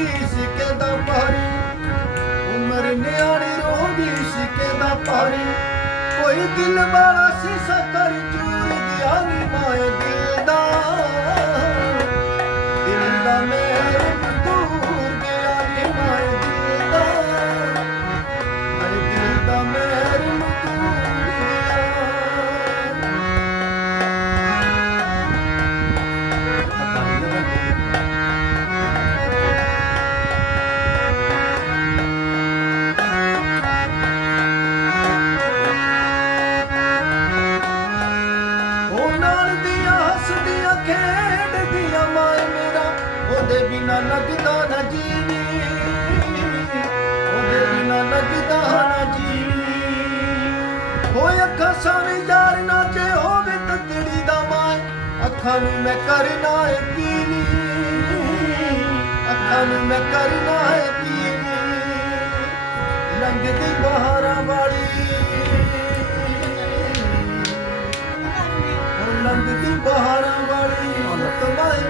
ਰੋਗੀ ਸਿੱਕੇ ਦਾ ਪਾਰੀ ਉਮਰ ਨਿਆਣੀ ਰੋਗੀ ਸਿੱਕੇ ਦਾ ਪਾਰੀ ਕੋਈ ਦਿਲ ਵਾਲਾ ਸਿਸਾ ਕਰ, ਚੂਰ ਗਿਆ ਨੀ ਮਾਏ ਲੱਗਦਾ ਨਾ ਜੀਵੀ ਉਹਦੇ ਬਿਨਾ ਲੱਗਦਾ ਨਾ ਜੀਵੀ। ਹੋਏ ਅੱਖਾਂ ਸਾਰੇ ਯਾਰ ਨਾ ਜੇ ਹੋਵੇ ਤਤੜੀ ਦਾ ਮਾਇ ਅੱਖਾਂ ਨੂੰ ਮੈਂ ਕਰਨਾ ਏ ਪੀਣੀ ਅੱਖਾਂ ਨੂੰ ਮੈਂ ਕਰਨਾ ਏ ਪੀਣੀ ਲੰਘਦੀ ਬਹਾਰਾਂ ਵਾਲੀ। ਲੰਘਦੀ ਬਹਾਰਾਂ ਵਾਲੀ। ਮਨ ਤਮਾਈ